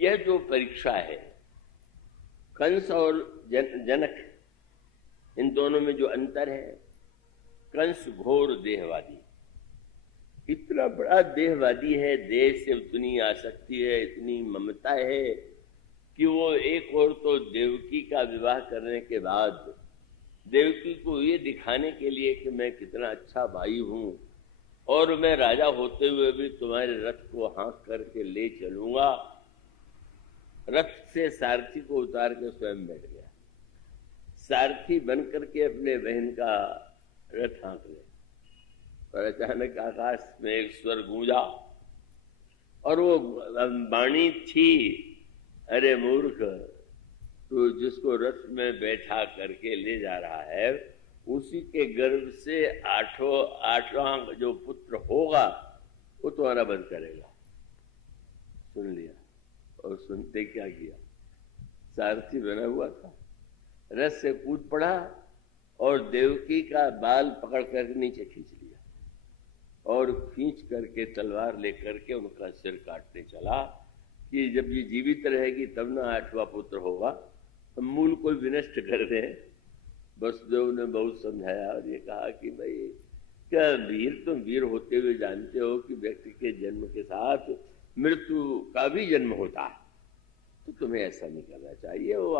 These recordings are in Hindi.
यह जो परीक्षा है, कंस और जनक, इन दोनों में जो अंतर है, कंस घोर देहवादी, इतना बड़ा देहवादी है, देह से उतनी आसक्ति है, इतनी ममता है कि वो एक और तो देवकी का विवाह करने के बाद देवकी को ये दिखाने के लिए कि मैं कितना अच्छा भाई हूं और मैं राजा होते हुए भी तुम्हारे रथ को हाँक करके ले चलूंगा, रथ से सारथी को उतार के स्वयं बैठ गया, सारथी बन करके अपने बहन का रथ हाँक ले। और अचानक आकाश में एक स्वर गूंजा और वो वाणी थी, अरे मूर्ख, तो जिसको रथ में बैठा करके ले जा रहा है उसी के गर्भ से आठवां जो पुत्र होगा वो तुम्हारा वध करेगा। सुन लिया, और सुनते क्या किया, सारथी बना हुआ था, रथ से कूद पड़ा और देवकी का बाल पकड़ कर नीचे खींच लिया और खींच करके तलवार लेकर के उनका सिर काटने चला कि जब ये जीवित रहेगी तब ना आठवां पुत्र होगा, हम मूल को विनष्ट कर रहे हैं। वसुदेव ने बहुत समझाया और ये कहा कि भाई क्या वीर, तुम वीर होते हुए जानते हो कि व्यक्ति के जन्म के साथ मृत्यु का भी जन्म होता है, तो तुम्हें ऐसा नहीं करना चाहिए। वो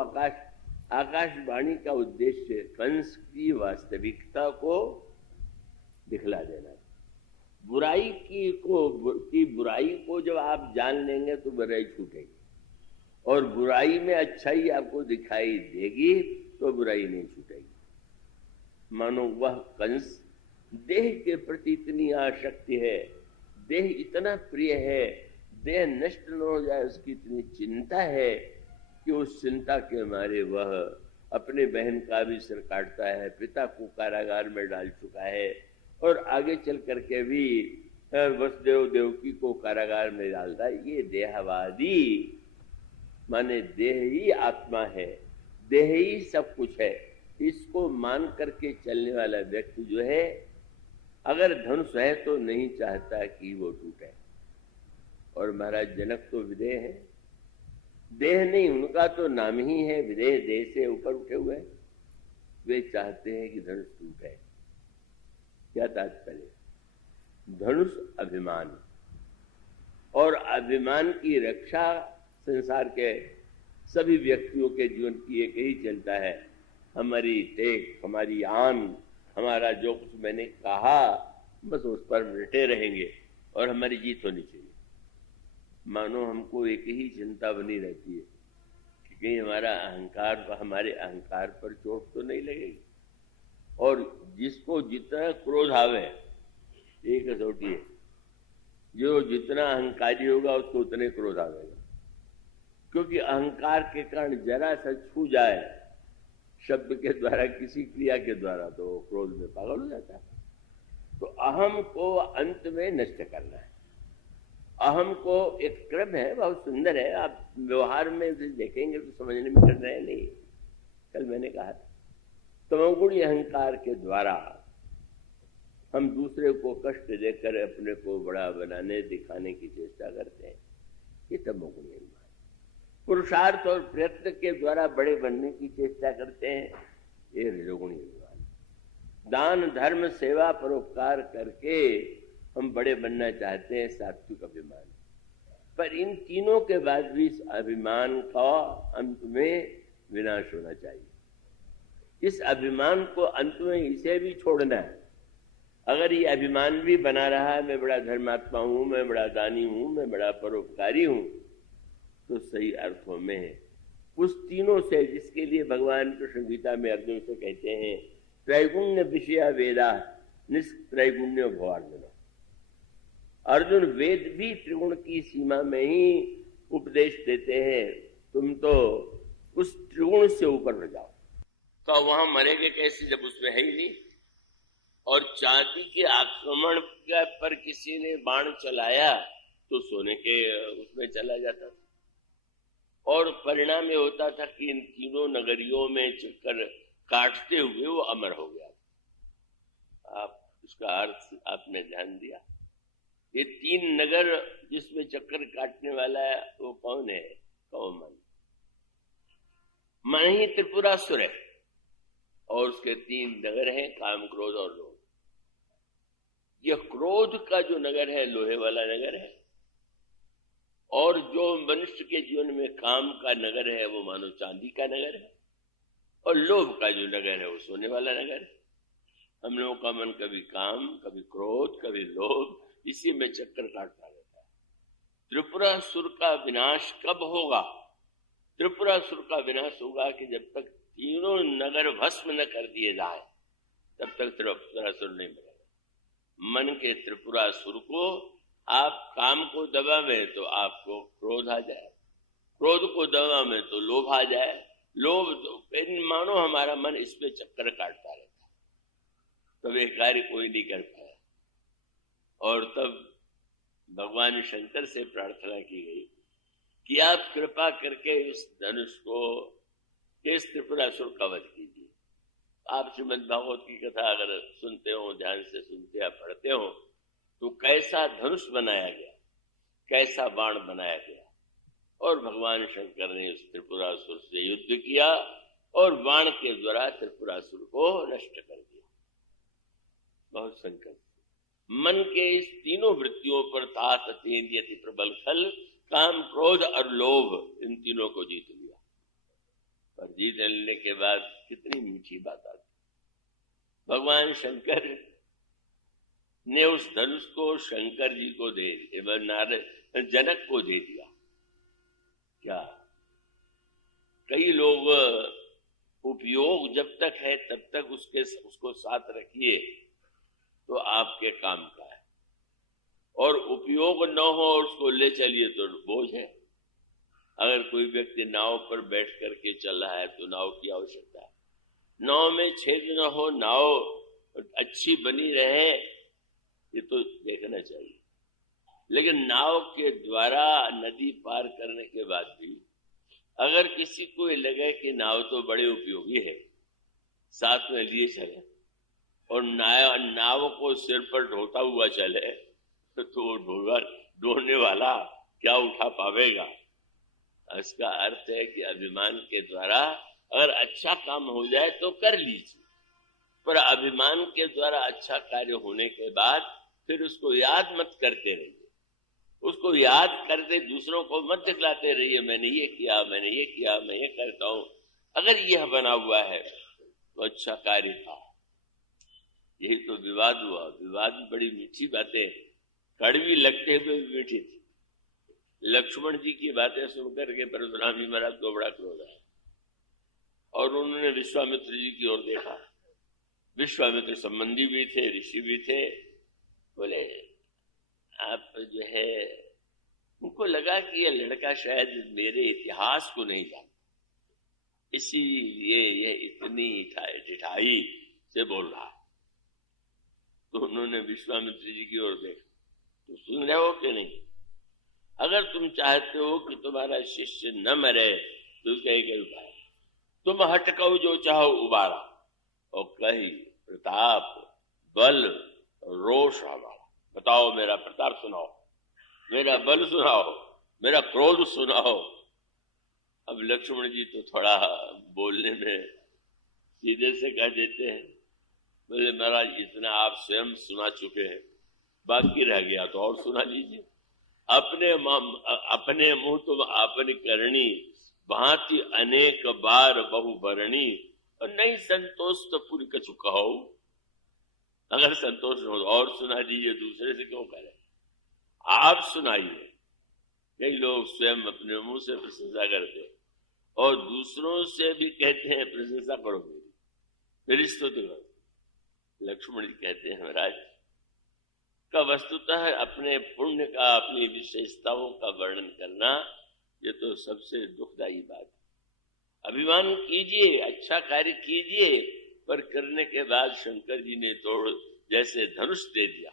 आकाशवाणी का उद्देश्य कंस की वास्तविकता को दिखला देना। बुराई की बुराई को जब आप जान लेंगे तो बुराई छूटेगी, और बुराई में अच्छाई आपको दिखाई देगी तो बुराई नहीं छूटेगी। मानो वह कंस देह के प्रति इतनी आसक्ति है, देह इतना प्रिय है, देह नष्ट न हो जाए उसकी इतनी चिंता है कि उस चिंता के मारे वह अपने बहन का भी सिर काटता है, पिता को कारागार में डाल चुका है और आगे चल करके भी वसुदेव देवकी को कारागार में डालता है। ये देहवादी, माने देह ही आत्मा है, देह ही सब कुछ है, इसको मान करके चलने वाला व्यक्ति जो है, अगर धनुष है तो नहीं चाहता कि वो टूटे। और महाराज जनक तो विदेह है, देह नहीं, उनका तो नाम ही है विदेह, देह से ऊपर उठे हुए, वे चाहते हैं कि धनुष टूटे। क्या तात्पर्य? धनुष अभिमान, और अभिमान की रक्षा संसार के सभी व्यक्तियों के जीवन की एक ही चलता है, हमारी टेक, हमारी आन, हमारा जो कुछ मैंने कहा बस उस पर डटे रहेंगे और हमारी जीत होनी चाहिए। मानो हमको एक ही चिंता बनी रहती है कि कहीं हमारे अहंकार पर चोट तो नहीं लगेगी। और जिसको जितना क्रोध आवे, एक कसौटी है, जो जितना अहंकारी होगा उसको उतने क्रोध आवेगा, क्योंकि अहंकार के कारण जरा सा छू जाए शब्द के द्वारा, किसी क्रिया के द्वारा, तो क्रोध में पागल हो जाता है। तो अहम को अंत में नष्ट करना है। अहम को एक क्रम है, बहुत सुंदर है, आप व्यवहार में देखेंगे तो समझने में कर रहे नहीं। कल मैंने कहा तमोगुणी अहंकार के द्वारा हम दूसरे को कष्ट देकर अपने को बड़ा बनाने दिखाने की चेष्टा करते हैं, ये तमोगुणी अहंकार। पुरुषार्थ और प्रयत्न के द्वारा बड़े बनने की चेष्टा करते हैं, ये रजोगुणी अभिमान। दान धर्म सेवा परोपकार करके हम बड़े बनना चाहते हैं, सात्विक अभिमान। पर इन तीनों के बाद भी इस अभिमान का अंत में विनाश होना चाहिए। इस अभिमान को अंत में इसे भी छोड़ना है। अगर ये अभिमान भी बना रहा है, मैं बड़ा धर्मात्मा हूं, मैं बड़ा दानी हूं, मैं बड़ा परोपकारी हूं, तो सही अर्थों में उस तीनों से, जिसके लिए भगवान कृष्ण गीता में अर्जुन से कहते हैं त्रैगुण्य विषया वेदा निष्त्रैगुण्य भवार्जुन। अर्जुन वेद भी त्रिगुण की सीमा में ही उपदेश देते हैं, तुम तो उस त्रिगुण से ऊपर न जाओ। तो वहां मरेंगे कैसे जब उसमें है ही नहीं। और चांदी के आक्रमण पर किसी ने बाण चलाया तो सोने के उसमें चला जाता था, और परिणाम ये होता था कि इन तीनों नगरियों में चक्कर काटते हुए वो अमर हो गया। आप उसका अर्थ आपने ध्यान दिया? ये तीन नगर जिसमें चक्कर काटने वाला है वो कौन है? मन ही त्रिपुरासुर है और उसके 3 नगर हैं, काम, क्रोध और लोभ। यह क्रोध का जो नगर है लोहे वाला नगर है, और जो मनुष्य के जीवन में काम का नगर है वो मानो चांदी का नगर है, और लोभ का जो नगर है वो सोने वाला नगर है। हम लोगों का मन कभी काम, कभी क्रोध, कभी लोभ, इसी में चक्कर काटता रहता है। त्रिपुरासुर का विनाश कब होगा? त्रिपुरासुर का विनाश होगा कि जब तक 3 नगर भस्म न कर दिए जाए तब तक त्रिपुरासुर नहीं मिलेगा। मन के त्रिपुरासुर को आप काम को दबावे तो आपको क्रोध आ जाए, क्रोध को दबावे तो लोभ आ जाए, लोभ तो मानो हमारा मन इस पे चक्कर काटता रहता है, तब एक कार्य कोई नहीं कर पाया। और तब भगवान शंकर से प्रार्थना की गई कि आप कृपा करके इस धनुष को, इस त्रिपुरासुर का वध कीजिए। आप श्रीमद् भागवत की कथा अगर सुनते हो, ध्यान से सुनते या पढ़ते हो, तो कैसा धनुष बनाया गया, कैसा बाण बनाया गया, और भगवान शंकर ने उस त्रिपुरासुर से युद्ध किया और बाण के द्वारा त्रिपुरासुर को नष्ट कर दिया। बहुत संकट। मन के इस 3 वृत्तियों पर तात अतीन्द्रियति प्रबल खल, काम, क्रोध और लोभ, इन 3 को जीत लिया। और जीत लेने के बाद कितनी मीठी बात आती। भगवान शंकर ने उस धनुष को शंकर जी को दे, जनक को दे दिया। क्या कई लोग उपयोग जब तक है तब तक उसको साथ रखिए तो आपके काम का है, और उपयोग न हो और उसको ले चलिए तो बोझ है। अगर कोई व्यक्ति नाव पर बैठ करके चल रहा है तो नाव की आवश्यकता है, नाव में छेद न हो, नाव अच्छी बनी रहे, ये तो देखना चाहिए। लेकिन नाव के द्वारा नदी पार करने के बाद भी अगर किसी को लगे कि नाव तो बड़े उपयोगी है, साथ में लिए चले और नाव को सिर पर ढोता हुआ चले तो ढोने वाला क्या उठा पावेगा? इसका अर्थ है कि अभिमान के द्वारा अगर अच्छा काम हो जाए तो कर लीजिए, पर अभिमान के द्वारा अच्छा कार्य होने के बाद फिर उसको याद मत करते रहिए। उसको याद करते दूसरों को मत दिखलाते रहिए, मैंने ये किया, मैंने ये किया, मैं ये करता हूं। अगर यह बना हुआ है तो अच्छा कार्य था। यही तो विवाद हुआ। विवाद में बड़ी मीठी बातें, कड़वी लगते हुए भी मीठी थी। लक्ष्मण जी की बातें सुनकर के परशुराम जी महाराज को बड़ा क्रोध आया और उन्होंने विश्वामित्र जी की ओर देखा। विश्वामित्र संबंधी भी थे, ऋषि भी थे। बोले आप जो है, उनको लगा कि ये लड़का शायद मेरे इतिहास को नहीं जानता, इसीलिए ये इतनी ढिठाई से बोल रहा है। तो उन्होंने विश्वामित्र जी की ओर देखा, तो सुन रहे हो कि नहीं? अगर तुम चाहते हो कि तुम्हारा शिष्य न मरे तो कहीं उपाय, तुम हटकऊ जो चाहो उबारा, और कही प्रताप, बल, रोष हमारा। बताओ, मेरा प्रताप सुनाओ, मेरा बल सुनाओ, मेरा क्रोध सुनाओ। अब लक्ष्मण जी तो थोड़ा बोलने में सीधे से कह देते हैं, बोले महाराज इतना आप स्वयं सुना चुके हैं, बाकी रह गया तो और सुना लीजिए। अपने मुंह तुम आपने करनी, भांति अनेक बार बहु भरणी, और नहीं संतोष तो पूरी कछु कहो। अगर संतोष हो और सुना दीजिए, दूसरे से क्यों करें? आप सुनाइए। कई लोग स्वयं अपने मुंह से प्रशंसा करते और दूसरों से भी कहते हैं प्रशंसा करो मेरी, मेरी स्तुति करो। लक्ष्मण जी कहते हैं महाराज का वस्तुतः अपने पुण्य का, अपनी विशेषताओं का वर्णन करना, ये तो सबसे दुखदायी बात है। अभिमान कीजिए, अच्छा कार्य कीजिए, पर करने के बाद शंकर जी ने तोड़ जैसे धनुष दे दिया।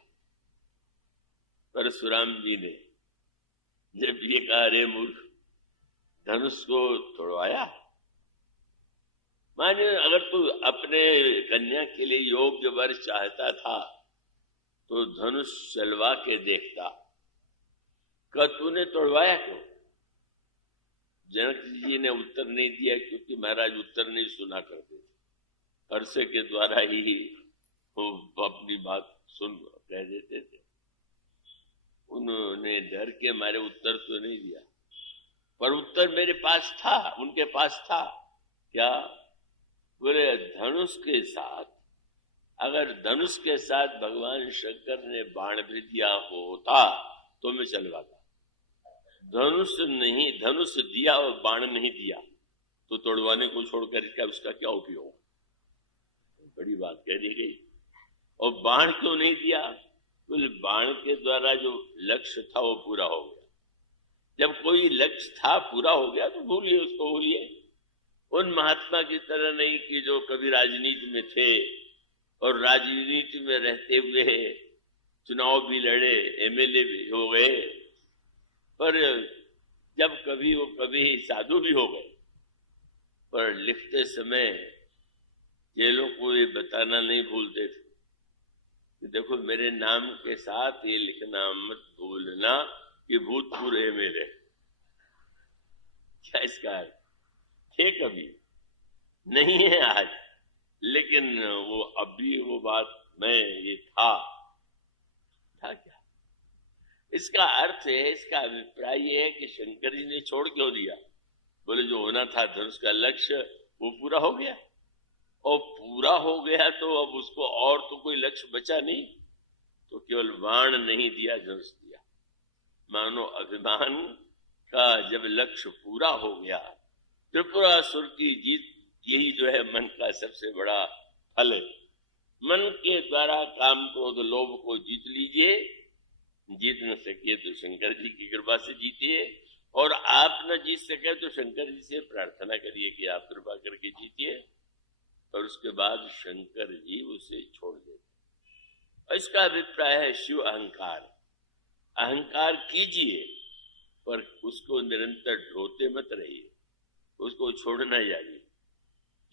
परशुराम जी ने जब ये कहा, रे मूर्ख, धनुष को तोड़वाया। माने अगर तू अपने कन्या के लिए योग्य वर चाहता था तो धनुष चलवा के देखता, तूने तोड़वाया क्यों? जनक जी ने उत्तर नहीं दिया क्योंकि महाराज उत्तर नहीं सुना करते थे। अरसे के द्वारा ही वो अपनी बात सुन कह देते थे। उन्होंने डर के मारे उत्तर तो नहीं दिया, पर उत्तर मेरे पास था, उनके पास था। क्या? बोले धनुष के साथ, अगर धनुष के साथ भगवान शंकर ने बाण भी दिया होता तो मैं चलवाता। धनुष नहीं, धनुष दिया और बाण नहीं दिया तो तोड़वाने को छोड़कर इसका उसका क्या उपयोग? बड़ी बात कह दी गई। और बाण क्यों नहीं दिया? बोले बाण के द्वारा जो लक्ष्य था वो पूरा हो गया। जब कोई लक्ष्य था पूरा हो गया तो भूलिए उसको, भूलिए। उन महात्मा की तरह नहीं कि जो कभी राजनीति में थे और राजनीति में रहते हुए चुनाव भी लड़े, एमएलए भी हो गए, पर जब कभी वो कभी साधु भी हो गए, पर लिखते समय जेलों को ये बताना नहीं भूलते थे कि देखो मेरे नाम के साथ ये लिखना मत भूलना कि भूतपूर्व एमएलए। क्या इसका अर्थ? थे कभी, नहीं है आज, लेकिन वो अभी वो बात में ये था क्या? इसका अर्थ है, इसका अभिप्राय ये है कि शंकर जी ने छोड़ क्यों दिया? बोले जो होना था धनुष का लक्ष्य वो पूरा हो गया, और पूरा हो गया तो अब उसको और तो कोई लक्ष्य बचा नहीं, तो केवल बाण नहीं दिया, धनुष दिया। मानो अभिमान का जब लक्ष्य पूरा हो गया, त्रिपुरासुर की जीत, यही जो है मन का सबसे बड़ा फल है। मन के द्वारा काम क्रोध लोभ को जीत लीजिए। जीत न सके तो शंकर जी की कृपा से जीतिए, और आप न जीत सके तो शंकर जी से प्रार्थना करिए कि आप कृपा करके जीतिए, और उसके बाद शंकर जी उसे छोड़ देते। इसका अभिप्राय है शिव अहंकार। अहंकार कीजिए पर उसको निरंतर ढोते मत रहिए, उसको छोड़ना जानिए।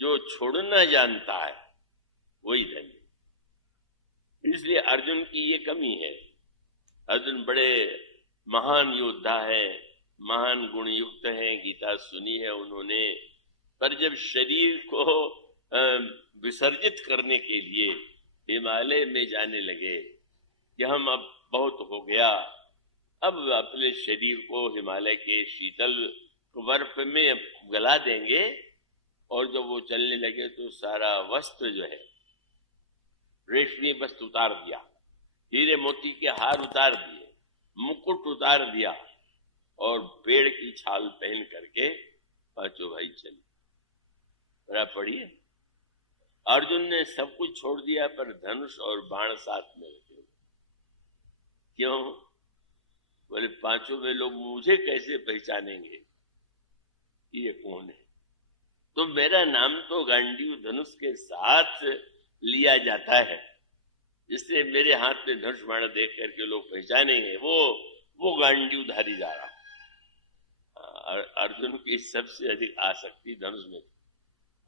जो छोड़ना जानता है वही धन्य। इसलिए अर्जुन की ये कमी है। अर्जुन बड़े महान योद्धा है, महान गुण युक्त है, गीता सुनी है उन्होंने, पर जब शरीर को विसर्जित करने के लिए हिमालय में जाने लगे कि हम अब बहुत हो गया, अब अपने शरीर को हिमालय के शीतल बर्फ में गला देंगे, और जब वो चलने लगे तो सारा वस्त्र जो है रेशमी वस्त्र उतार दिया, हीरे मोती के हार उतार दिए, मुकुट उतार दिया, और पेड़ की छाल पहन करके पांचों भाई चले। बड़ा पढ़िए, अर्जुन ने सब कुछ छोड़ दिया पर धनुष और बाण साथ में रखे। क्यों? बोले पांचों में लोग मुझे कैसे पहचानेंगे कि ये कौन है? तो मेरा नाम तो गांडीव धनुष के साथ लिया जाता है, जिससे मेरे हाथ में धनुष बाण देख करके लोग पहचानेंगे वो गांडीवधारी जा रहा। अर्जुन की सबसे अधिक आसक्ति धनुष में।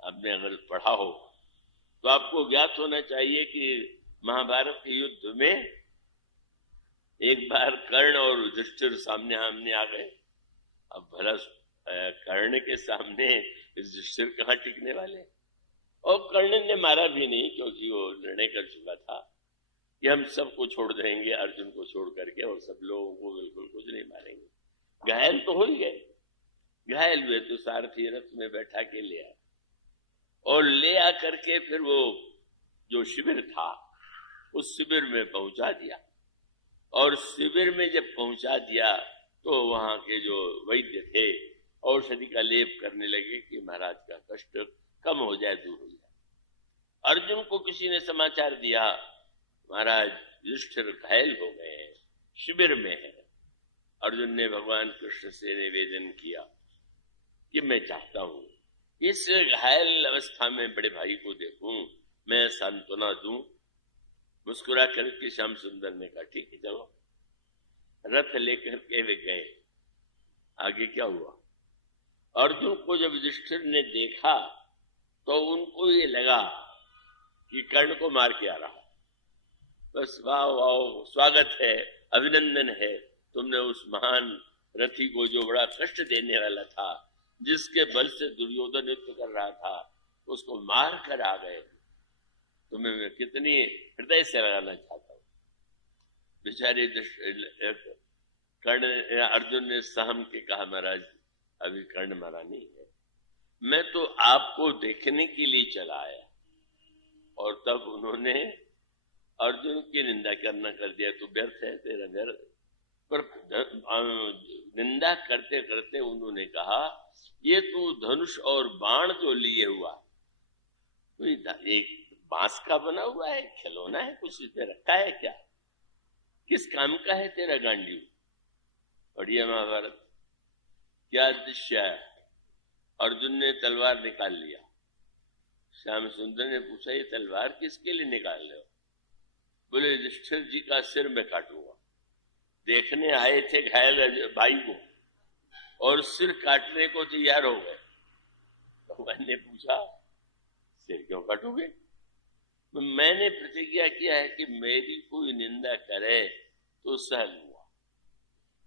आपने अगर पढ़ा हो तो आपको ज्ञात होना चाहिए कि महाभारत के युद्ध में एक बार कर्ण और युधिष्ठिर सामने आमने आ गए। अब भला कर्ण के सामने युधिष्ठिर कहाँ टिकने वाले, और कर्ण ने मारा भी नहीं क्योंकि वो निर्णय कर चुका था कि हम सबको छोड़ देंगे, अर्जुन को छोड़ करके, और सब लोगों को बिल्कुल कुछ नहीं मारेंगे। घायल तो हो ही गए, घायल हुए तो सारथी रथ में बैठा के ले आए, और ले आकर के फिर वो जो शिविर था उस शिविर में पहुंचा दिया, और शिविर में जब पहुंचा दिया तो वहां के जो वैद्य थे औषधि का लेप करने लगे कि महाराज का कष्ट कम हो जाए, दूर हो जाए। अर्जुन को किसी ने समाचार दिया महाराज युधिष्ठिर घायल हो गए हैं, शिविर में है। अर्जुन ने भगवान कृष्ण से निवेदन किया कि मैं चाहता हूं इस घायल अवस्था में बड़े भाई को देखूं, मैं सांत्वना दूं। मुस्कुरा करके श्याम सुंदर ने कहा ठीक है चलो। रथ लेकर के वे गए। आगे क्या हुआ? अर्जुन को जब युधिष्ठिर ने देखा तो उनको ये लगा कि कर्ण को मार के आ रहा। बस वाह वाह, स्वागत है, अभिनंदन है, तुमने उस महान रथी को जो बड़ा कष्ट देने वाला था जिसके बल से दुर्योधन युद्ध कर रहा था उसको मार कर आ गए। तुम्हें मैं कितनी हृदय से लगाना चाहता हूं। बेचारे कर्ण अर्जुन ने सहम के कहा, महाराज अभी कर्ण मरा नहीं है, मैं तो आपको देखने के लिए चला आया। और तब उन्होंने अर्जुन की निंदा करना कर दिया, तो व्यर्थ है तेरा व्यर्थ। पर निंदा करते करते उन्होंने कहा, ये तो धनुष और बाण जो लिए हुआ तो एक बांस का बना हुआ है, खिलौना है, कुछ इसमें रखा है क्या? किस काम का है तेरा गांडीव? बढ़िया महाभारत क्या दृश्य है। अर्जुन ने तलवार निकाल लिया। श्याम सुंदर ने पूछा, ये तलवार किसके लिए निकाल रहे हो? बोले युधिष्ठिर जी का सिर में काटूंगा। देखने आए थे घायल भाई को और सिर काटने को तैयार हो गए। भगवान ने पूछा, सिर क्यों काटोगे? मैंने प्रतिज्ञा किया है कि मेरी कोई निंदा करे तो सह लूंगा,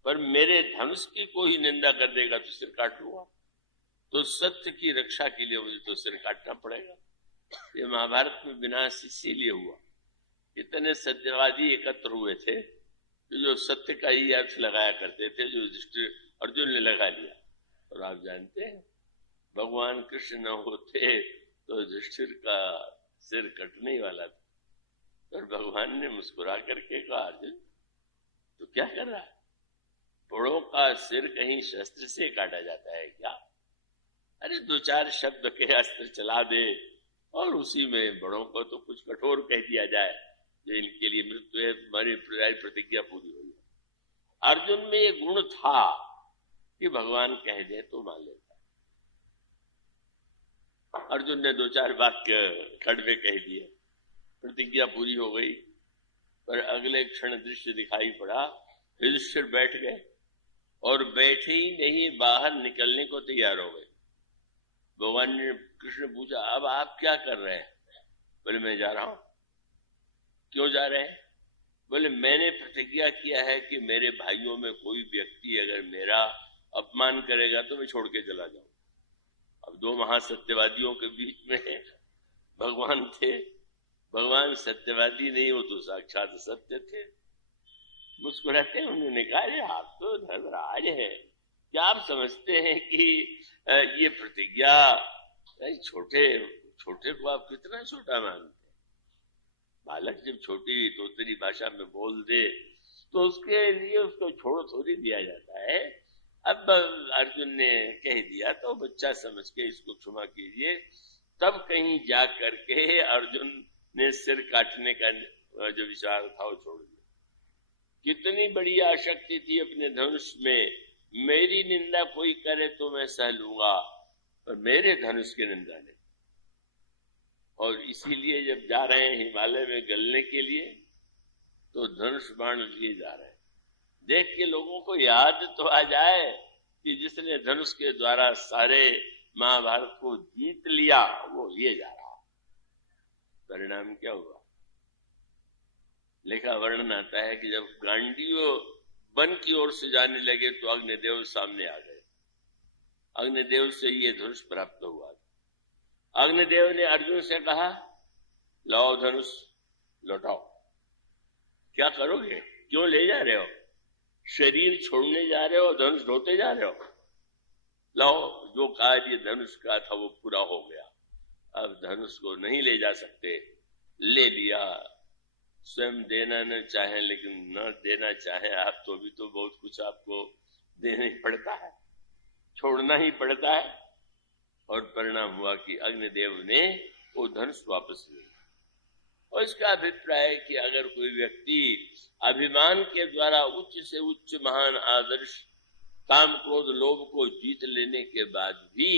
पर मेरे धनुष की कोई निंदा कर देगा तो सिर काट लूंगा। तो सत्य की रक्षा के लिए मुझे तो सिर काटना पड़ेगा। ये महाभारत में विनाश इसीलिए हुआ। इतने सत्यवादी एकत्र हुए थे जो सत्य का ही अर्थ लगाया करते थे, जो युधिष्ठिर अर्जुन ने लगा लिया। और आप जानते हैं भगवान कृष्ण न होते तो युधिष्ठिर का सिर कटने ही वाला था। और भगवान ने मुस्कुरा करके कहा, अर्जुन तो क्या कर रहा है? बड़ों का सिर कहीं शस्त्र से काटा जाता है क्या? अरे दो चार शब्द के अस्त्र चला दे और उसी में बड़ों को तो कुछ कठोर कह दिया जाए, जो इनके लिए मृत्यु है, हमारी प्रतिज्ञा पूरी हो जाए। अर्जुन में ये गुण था कि भगवान कह दे तो मान लेता। अर्जुन ने दो चार वाक्य खड़वे कह दिए, प्रतिज्ञा पूरी हो गई। पर अगले क्षण दृश्य दिखाई पड़ा, युधिष्ठिर बैठ गए और बैठे ही नहीं बाहर निकलने को तैयार हो गए। भगवान ने कृष्ण पूछा, अब आप क्या कर रहे हैं? बोले मैं जा रहा हूं। क्यों जा रहे हैं? बोले मैंने प्रतिज्ञा किया है कि मेरे भाइयों में कोई व्यक्ति अगर मेरा अपमान करेगा तो मैं छोड़ के चला जाऊं। अब दो महासत्यवादियों के बीच में भगवान थे। भगवान सत्यवादी नहीं हो तो साक्षात सत्य थे। मुस्कुराते उन्होंने कहा, अरे आप तो धर्मराज हैं, क्या आप समझते हैं कि ये प्रतिज्ञा, छोटे छोटे को आप कितना छोटा मानते हैं? बालक जब छोटी तोतरी भाषा में बोल दे तो उसके लिए उसको छोड़ थोड़ी दिया जाता है। अब अर्जुन ने कह दिया तो बच्चा समझ के इसको क्षमा कीजिए। तब कहीं जा करके अर्जुन ने सिर काटने का जो विचार था वो छोड़ दिया। कितनी बड़ी आसक्ति थी अपने धनुष में, मेरी निंदा कोई करे तो मैं सह लूंगा, पर मेरे धनुष की निंदा नहीं। और इसीलिए जब जा रहे हैं हिमालय में गलने के लिए तो धनुष बाण लिए जा रहे हैं। देख के लोगों को याद तो आ जाए कि जिसने धनुष के द्वारा सारे महाभारत को जीत लिया वो ये जा रहा। परिणाम क्या हुआ? लेखा वर्णन आता है कि जब गांडीव वन की ओर से जाने लगे तो अग्निदेव सामने आ गए। अग्निदेव से ये धनुष प्राप्त हुआ। अग्निदेव ने अर्जुन से कहा, लाओ धनुष लौटाओ। क्या करोगे? क्यों ले जा रहे हो? शरीर छोड़ने जा रहे हो, धनुष ढोते जा रहे हो? लाओ, जो कार्य धनुष का था वो पूरा हो गया। अब धनुष को नहीं ले जा सकते, ले लिया। स्वयं देना न चाहे लेकिन न देना चाहे आप तो भी तो बहुत कुछ आपको देना ही पड़ता है, छोड़ना ही पड़ता है। और परिणाम हुआ कि अग्निदेव ने वो धनुष वापस लिया। और इसका अभिप्राय है कि अगर कोई व्यक्ति अभिमान के द्वारा उच्च से उच्च महान आदर्श काम क्रोध लोभ को जीत लेने के बाद भी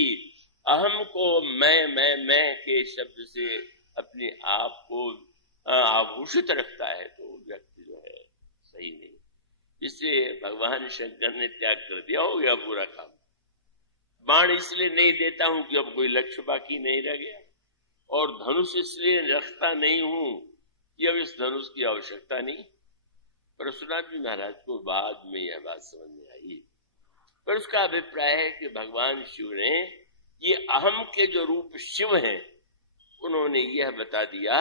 अहम को मैं के शब्द से अपने आप को आभूषित रखता है तो व्यक्ति जो है सही नहीं। इससे भगवान शंकर ने त्याग कर दिया, हो गया पूरा काम। बाण इसलिए नहीं देता हूं कि अब कोई लक्ष्य बाकी नहीं रह गया, और धनुष इसलिए रखता नहीं हूं कि अब इस धनुष की आवश्यकता नहीं। परशुराम जी महाराज को बाद में यह बात समझ में आई पर उसका अभिप्राय है कि भगवान शिव ने ये अहम के जो रूप शिव हैं, उन्होंने यह बता दिया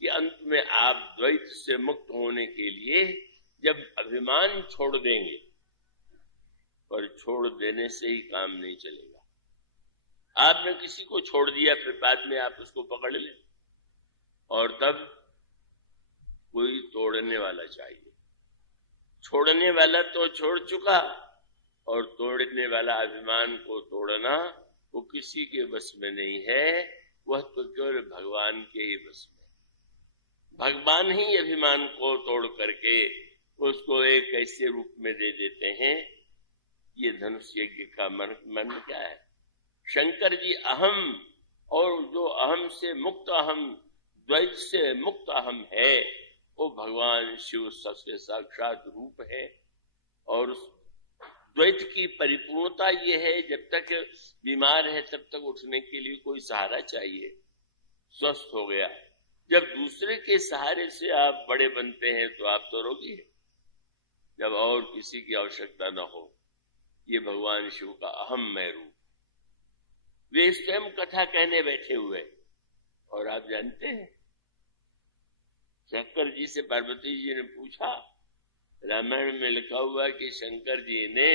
कि अंत में आप द्वैत से मुक्त होने के लिए जब अभिमान छोड़ देंगे, पर छोड़ देने से ही काम नहीं चलेगा। आपने किसी को छोड़ दिया, फिर बाद में आप उसको पकड़ लें, और तब कोई तोड़ने वाला चाहिए। छोड़ने वाला तो छोड़ चुका, और तोड़ने वाला अभिमान को तोड़ना वो किसी के बस में नहीं है, वह तो केवल भगवान के ही बस में। भगवान ही अभिमान को तोड़ करके उसको एक ऐसे रूप में दे देते हैं। ये धनुष यज्ञ का मन क्या है? शंकर जी अहम, और जो अहम से मुक्त अहम, द्वैत से मुक्त अहम है, वो भगवान शिव सबसे साक्षात रूप है। और उस द्वैत की परिपूर्णता ये है, जब तक बीमार है तब तक उठने के लिए कोई सहारा चाहिए। स्वस्थ हो गया, जब दूसरे के सहारे से आप बड़े बनते हैं तो आप तो रोगी हैं, जब और किसी की आवश्यकता न हो। ये भगवान शिव का अहममय रूप। वे स्वयं कथा कहने बैठे हुए, और आप जानते हैं शंकर जी से पार्वती जी ने पूछा, रामायण में लिखा हुआ कि शंकर जी ने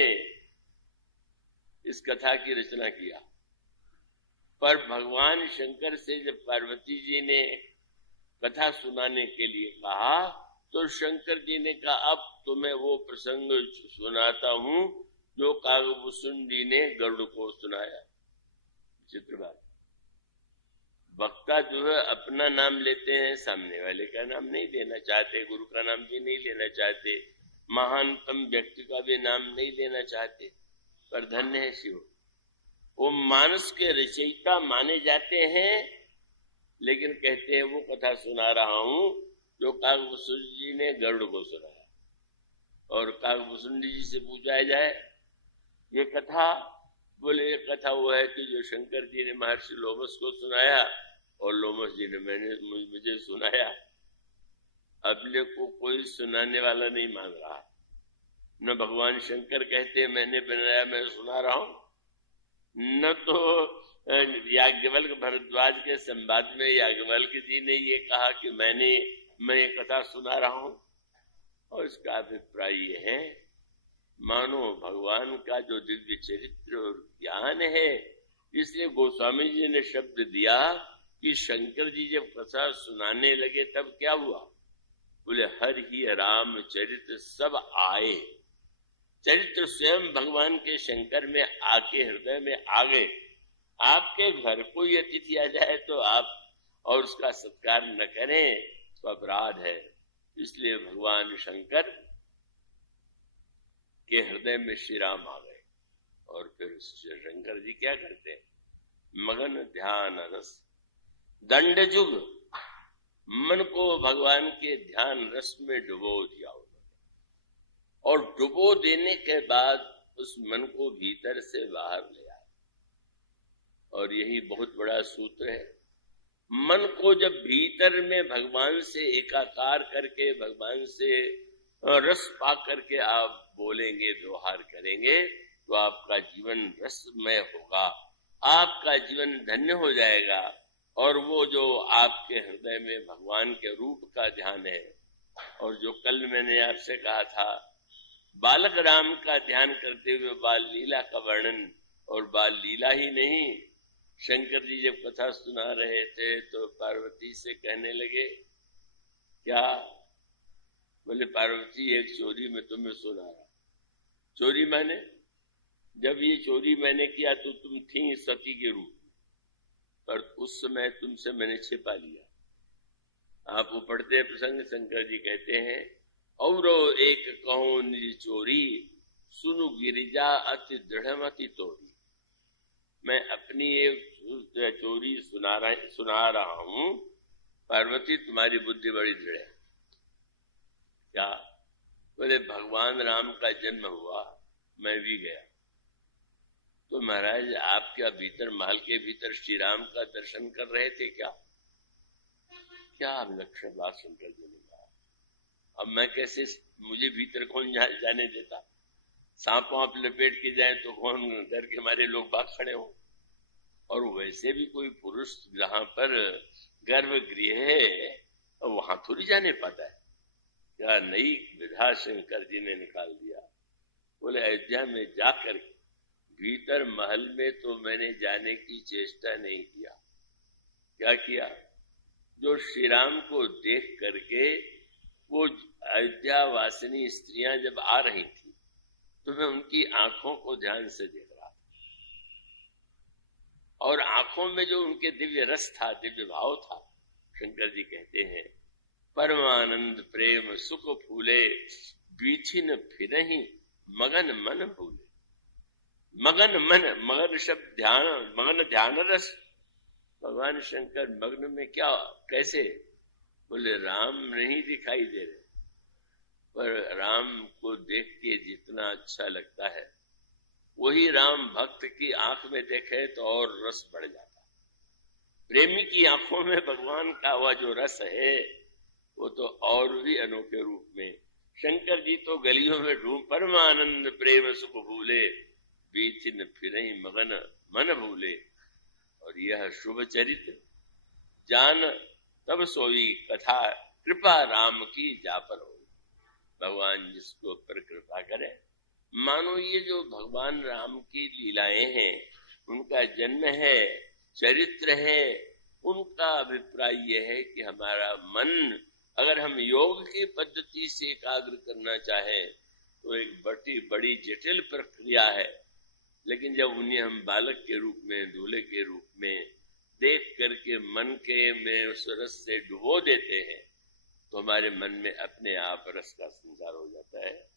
इस कथा की रचना किया, पर भगवान शंकर से जब पार्वती जी ने कथा सुनाने के लिए कहा, तो शंकर जी ने कहा, अब तुम्हें वो प्रसंग सुनाता हूं जो कागभूषुंडी ने गरुड़ को सुनाया। विचित्र बात, वक्ता जो है अपना नाम लेते हैं, सामने वाले का नाम नहीं लेना चाहते, गुरु का नाम भी नहीं लेना चाहते, महानतम व्यक्ति का भी नाम नहीं लेना चाहते। पर धन्य है शिव, वो मानस के रचयिता माने जाते हैं, लेकिन कहते हैं वो कथा सुना रहा हूं जो कागभूषुंडी जी ने गरुड़ को सुनाया। और कागभूषुंडी जी से पूछा जाए ये कथा, बोले ये कथा वो है कि जो शंकर जी ने महर्षि लोमस को सुनाया, और लोमस जी ने मुझे सुनाया। अपने को कोई सुनाने वाला नहीं मान रहा। न भगवान शंकर कहते मैंने बनाया, मैं सुना रहा हूं, न तो याज्ञवल्क्य भरद्वाज के संवाद में याज्ञवल्क्य जी ने ये कहा कि मैं ये कथा सुना रहा हूं। और इसका अभिप्राय ये है, मानो भगवान का जो दिव्य चरित्र और ज्ञान है, इसलिए गोस्वामी जी ने शब्द दिया कि शंकर जी जब कथा सुनाने लगे तब क्या हुआ? बोले हर ही राम चरित्र सब आए। चरित्र स्वयं भगवान के शंकर में आके हृदय में आ गए। आपके घर कोई अतिथि आ जाए तो आप और उसका सत्कार न करें तो अपराध है। इसलिए भगवान शंकर के हृदय में श्री राम आ गए। और फिर शंकर जी क्या करते हैं? मगन ध्यान रस दंड जुग, मन को भगवान के ध्यान रस में डुबो दिया उन्होंने। और डुबो देने के बाद उस मन को भीतर से बाहर ले आए। और यही बहुत बड़ा सूत्र है। मन को जब भीतर में भगवान से एकाकार करके, भगवान से रस पा करके आप बोलेंगे, व्यवहार करेंगे, तो आपका जीवन रसमय होगा, आपका जीवन धन्य हो जाएगा। और वो जो आपके हृदय में भगवान के रूप का ध्यान है, और जो कल मैंने आपसे कहा था, बालक राम का ध्यान करते हुए बाल लीला का वर्णन, और बाल लीला ही नहीं, शंकर जी जब कथा सुना रहे थे तो पार्वती से कहने लगे, क्या? बोले पार्वती एक चोरी में तुम्हें सुना रहा। चोरी मैंने, जब ये चोरी मैंने किया तो तुम थी सती के रूप, पर उस समय तुमसे मैंने छिपा लिया। आप वो पढ़ते प्रसंग, शंकर जी कहते हैं, और एक कहूं निज चोरी, सुनु गिरिजा अति दृढ़मति तोड़ी। मैं अपनी एक चोरी सुना रहा हूं, पार्वती तुम्हारी बुद्धि बड़ी दृढ़ है। क्या? बोले भगवान राम का जन्म हुआ, मैं भी गया, तो महाराज आपके भीतर, महल के भीतर श्री राम का दर्शन कर रहे थे क्या? क्या विलक्षण बात शंकर जी ने कहा। अब मैं कैसे, मुझे भीतर कौन जाने देता? सांप वाप लपेट के जाए तो कौन डर के हमारे लोग भाग खड़े हों। और वैसे भी कोई पुरुष जहां पर गर्भगृह है वहां थोड़ी जाने पाता है। क्या नई विधा शंकर जी ने निकाल दिया। बोले अयोध्या में जाकर भीतर महल में तो मैंने जाने की चेष्टा नहीं किया। क्या किया? जो श्री राम को देख करके वो अयोध्या वासिनी स्त्रियां जब आ रही थी तो मैं उनकी आंखों को ध्यान से देख रहा था, और आंखों में जो उनके दिव्य रस था, दिव्य भाव था। शंकर जी कहते हैं परमानंद प्रेम सुख फूले, बीछिन फिरहि मगन मन भूले। मगन मन, मगन शब्द ध्यान, मगन ध्यान रस। भगवान शंकर मग्न में क्या, कैसे? बोले राम नहीं दिखाई दे रहे, पर राम को देख के जितना अच्छा लगता है वही राम भक्त की आंख में देखे तो और रस बढ़ जाता। प्रेमी की आंखों में भगवान का वह जो रस है वो तो और भी अनोखे रूप में। शंकर जी तो गलियों में ढूंढ परमानंद प्रेम सुख भूले, बीचिन फिरहि मगन मन भूले। और यह शुभ चरित्र जान तब सोई कथा, कृपा राम की जा पर हो। भगवान जिसको पर कृपा करे। मानो ये जो भगवान राम की लीलाएं हैं, उनका जन्म है, चरित्र है, उनका अभिप्राय यह है कि हमारा मन अगर हम योग की पद्धति से एकाग्र करना चाहें तो एक बड़ी जटिल प्रक्रिया है, लेकिन जब उन्हें हम बालक के रूप में, दूल्हे के रूप में देख करके मन के में उस रस से डुबो देते हैं तो हमारे मन में अपने आप रस का संचार हो जाता है।